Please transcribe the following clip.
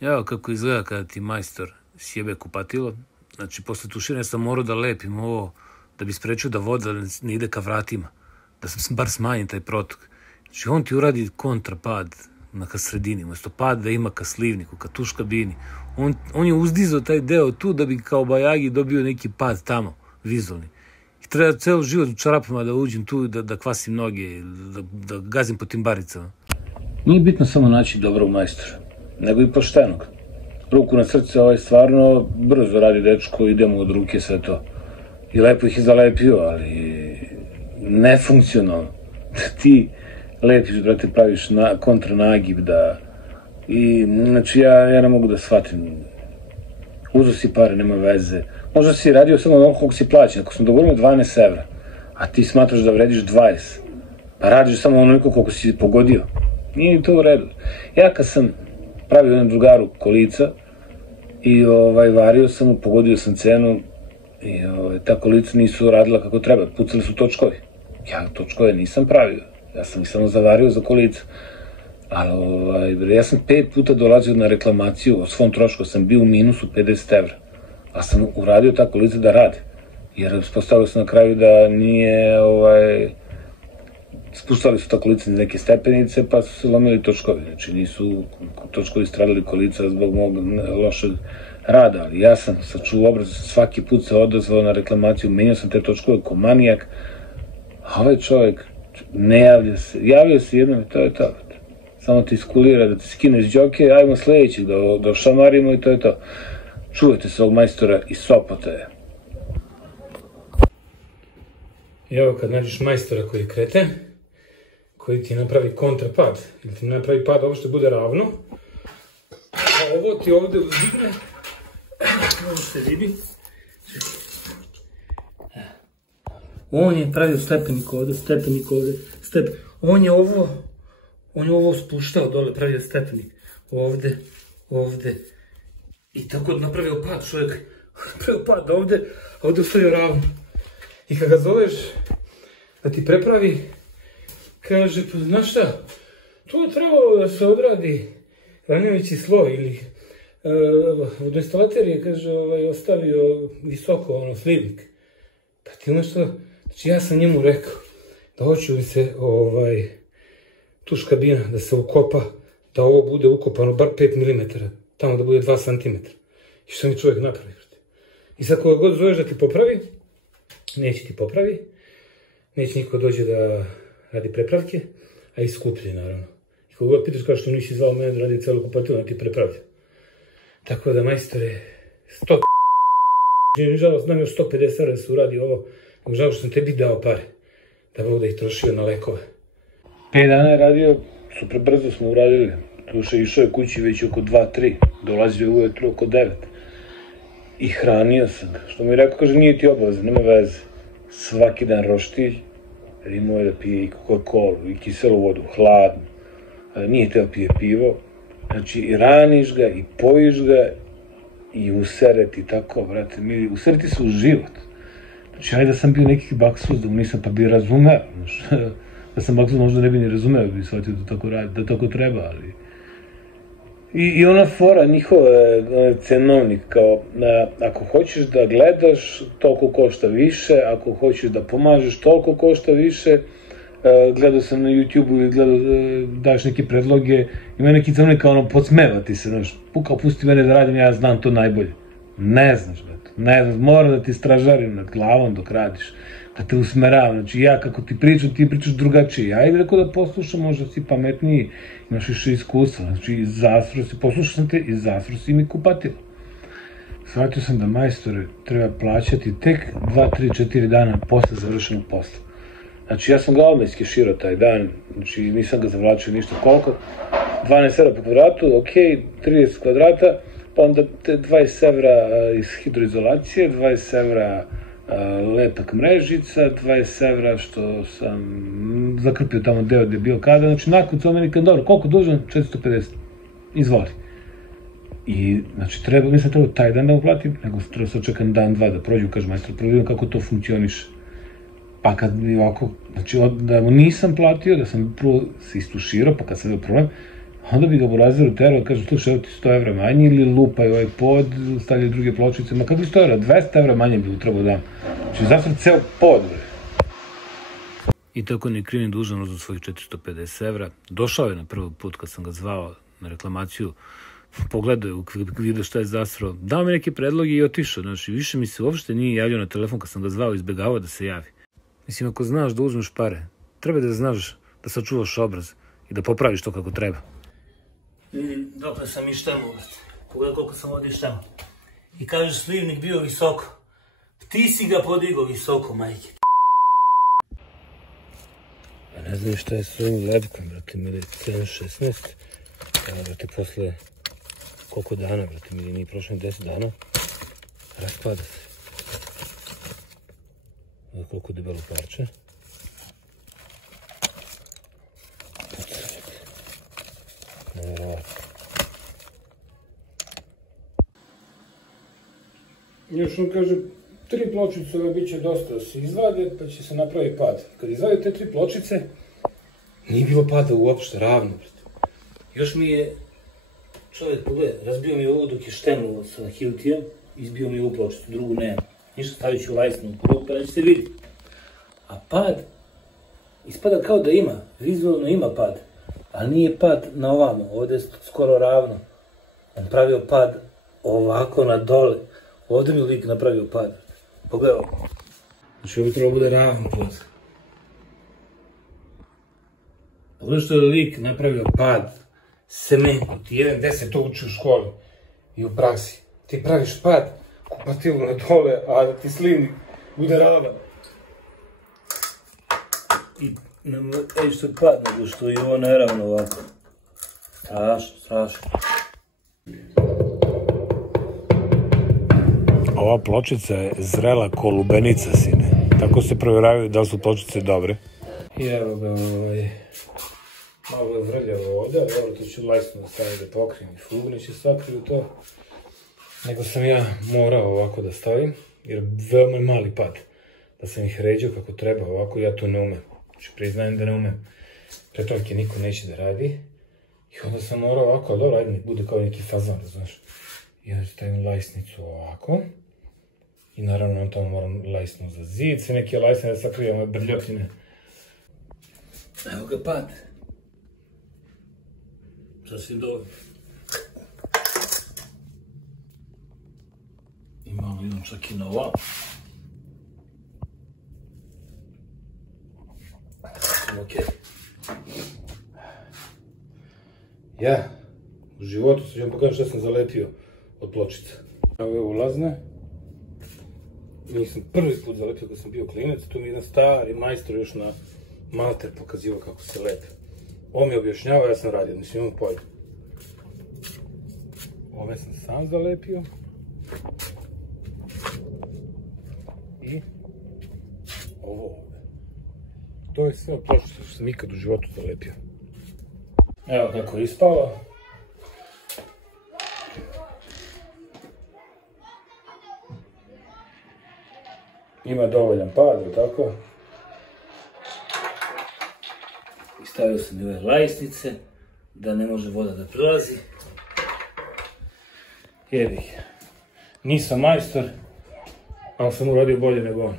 Evo kako izgleda kada ti majstor sjebe kupatilo. Znači, posle tuširanja sam morao da lepim ovo, da bi sprečio da voda ne ide ka vratima, da sam bar smanjim taj protok. Znači, on ti uradi kontrapad ka sredini, umesto pad da ima ka slivniku, ka tuš kabini. On je uzdizao taj deo tu da bi kao Bajagi dobio neki pad tamo, vizualni. I treba ceo život u čarapama da uđem tu, da kvasim noge, da gazim po tim baricama. Nije bitno samo naći dobrog majstora, nego i poštenog. Ruku na srce, stvarno brzo radi dečko, idemo od ruke sve to. I lepo ih je zalepio, ali nefunkcionalno. Ti lepiš, brate, praviš kontranagib, I, znači, ja ne mogu da shvatim. Uzo si pare, nema veze. Možda si radio samo onoliko koliko si plaćen. Ako smo dogovorili 12 evra, a ti smatraš da vrediš 20, pa radiš samo onoliko koliko si pogodio. Nije to u redu. Ja kad sam pravio jednom drugaru kolica i vario sam mu, pogodio sam cenu i ta kolica nisu radila kako treba. Pucali su točkovi. Ja točkove nisam pravio. Ja sam ih samo zavario za kolica. Ali ja sam 5 puta dolazio na reklamaciju o svom trošku, sam bio u minusu 50 evra. A sam uradio ta kolica da rade. Jer postavio sam na kraju da nije, spuštali su ta kolica na neke stepenice pa su se lomili točkovi. Znači nisu točkovi stradali kolica zbog mog lošeg rada. Ali ja sam sačuvao obraz, svaki put se odazvao na reklamaciju, menio sam te točkove ko manijak. A ovaj čovjek ne javlja se jednom i to je to. Samo ti iskulira da ti skine s džoke, ajmo sledećeg da ošamarimo i to je to. Čuvajte se ovog majstora iz Sopote. Evo kad nađeš majstora koji je kreten, koji ti napravi kontrapad, ili ti napravi pad ovo što bude ravno, a ovo ti ovde uzdigne, ovo se vidi. On je pravio stepenik ovde, on je ovo spuštao dole, pravio stepenik, ovde, i tako napravio pad čovjek, napravio pad ovde, a ovde ostavio ravno. I kad ga zoveš da ti prepravi, kaže, pa znaš šta, tu je trebalo da se odradi ranjajući sloj ili vodoinstalater je, kaže, ostavio visoko slivnik. Pa ti znaš šta, znači ja sam njemu rekao da hoću li se tuš kabina da se ukopa, da ovo bude ukopano bar 5 mm, tamo da bude 2 cm. I što mi čovjek napravi? I sad koga god zoveš da ti popravi, neće ti popravi, neće niko dođe da radi prepravke, a i skuplje naravno. I koga god pitaš kao što nisi zvao mene da radi celu kupatilu, da ti prepravlja. Tako da, majstore, 100 žalost, znam još 150 evra da se uradi ovo, nego žao što sam tebi dao pare, da bi da ih trošio na lekove. 5 dana je radio, super brzo smo uradili. Duše, išao je kući već oko 2-3, dolazio je ujutru oko 9. I hranio sam ga. Što mi je rekao, kaže, nije ti obaveza, nema veze. Svaki dan roštilj, jer imao je da pije i Coca-Cola, i kiselu vodu, hladno. Nije teo pije pivo. Znači, i raniš ga, i pojiš ga, i usereti, tako, brate, mili, usereti se u život. Znači, ajde da sam bio neki baksuz, da mu nisam pa bi razumeo, znaš. Da sam baksuz možda ne bi ni razumeo, bi shvatio da tako radi, da tako treba, ali... I ona fora njihova, cenovnik, kao, ako hoćeš da gledaš, toliko košta više, ako hoćeš da pomažeš, toliko košta više, gledao sam na YouTube-u ili daš neke predloge, ima neki cenovnik kao ono, podsmevati se, znaš, kao pusti mene da radim, ja znam to najbolje. Ne znaš, brate, ne znaš, moram da ti stražarim nad glavom dok radiš, da te usmeravam, znači ja kako ti pričaš drugačije, ajde rekao da poslušam, možda si pametniji, imaš više iskustva, znači poslušao sam te i zasro si mi kupatilo. Shvatio sam da majstore treba plaćati tek 2, 3, 4 dana posle završenog posla. Znači ja sam ga odmah iskeširao taj dan, znači nisam ga zavlačio ništa, koliko? 12 evra po kvadratu, ok, 30 kvadrata, pa onda 20 evra iz hidroizolacije, 20 evra lepak mrežica, 20 evra što sam zakrpio tamo deo gde je bio kada, znači nakon to meni kad dobro, koliko dužan? 450, izvoli. I znači nisam trebao taj dan da uplatim, nego treba sad čekam dan, dva da prođu, kaže majstor, providim kako to funkcioniše. Pa kad mi ovako, znači da mu nisam platio, da sam prvo se istuširao, pa kad sam bio problem, Onda bi ga Burazeru terao, kaže, slušaj, evo ti 100 evra manje ili lupaj ovaj pod, stavljaj druge pločice, ma kako 100 evra, 200 evra manje bi trebao dam. Znači, zasad ceo pod, bre. I tako ne krivim dužan za svojih 450 evra. Došao je na prvi put kad sam ga zvao na reklamaciju, pogledao je, vidio šta je zasrao, dao mi neke predloge i otišao, znači, više mi se uopšte nije javljao na telefon kad sam ga zvao, izbegavao da se javi. Mislim, ako znaš da uzmeš pare, treba da znaš da sačuvaš obraz i da popraviš to kako treba. Vidim dokle sam i štemu, pogledaj koliko sam ovdje štemu. I kažeš slivnik bio visoko. Ti si ga podigao visoko, majke. Ja ne znam šta je s ovim lepkom, brate, mili, CN16. Evo, brate, posle koliko dana, brate, mili, nije prošlo 10 dana. Raspada se. Ovo koliko debelo parče. Nevjerovatno. Još on kaže, 3 pločice ove bit će dosta da se izvade, pa će se napravi pad. Kad izvade te 3 pločice, nije bilo pada uopšte, ravno. Još mi je, čovjek pogleda, razbio mi je ovo dok je štemlo sa Hiltijem, izbio mi je ovu pločicu, drugu nema. Ništa, stavit ću lajsnu krug, pa nećete vidjeti. A pad, ispada kao da ima, vizualno ima pad, ali nije pad na ovamo, ovdje je skoro ravno. On pravio pad ovako na dole, ovdje mi lik napravio pad. Pogledaj ovo. Znači ovo bi trebalo bude ravan pod. Pogledaj što je lik napravio pad, semenku. Ti jedan deset to uči u školi i u praksi. Ti praviš pad, kupatilu na dole, a da ti slivnik bude ravan. I ne kažeš što je pad, nego što je ovo neravno ovako. Strašno, strašno. Ova pločica je zrela ko lubenica, sine. Tako se provjeravaju da li su pločice dobre. I evo ga, malo je vrljavo ovdje, ali evo to ću lajsno staviti da pokrijem i fug neće sakriju to. Nego sam ja morao ovako da stavim, jer veoma je mali pad. Da sam ih ređao kako treba ovako, ja to ne umem. Znači priznajem da ne umem. Pretoljke niko neće da radi. I onda sam morao ovako, ali dobro, ajde nek bude kao neki fazan, znaš. I onda stavim lajsnicu ovako. I naravno on tamo moram lajsnu za zid, sve neke lajsne da sakrijem ove brljotine. Evo ga pad. Sasvim dobro. Imamo jedan čak i na ovam. Okej. Ja, u životu ću vam pokažem šta sam zalepio od pločica. Ove ulazne. Nisam prvi put zalepio kad sam bio klinac, tu mi je jedan stari majstor još na malter pokazivao kako se lepe. On mi objašnjava, ja sam radio, mislim imam pojma. Ove sam sam zalepio. I ovo ovdje. To je sve od pločica što sam ikad u životu zalepio. Evo kako je ispala. Ima dovoljan pad, tako? I stavio sam i ove lajsnice, da ne može voda da prelazi. Jebi. Nisam majstor, ali sam uradio bolje nego on.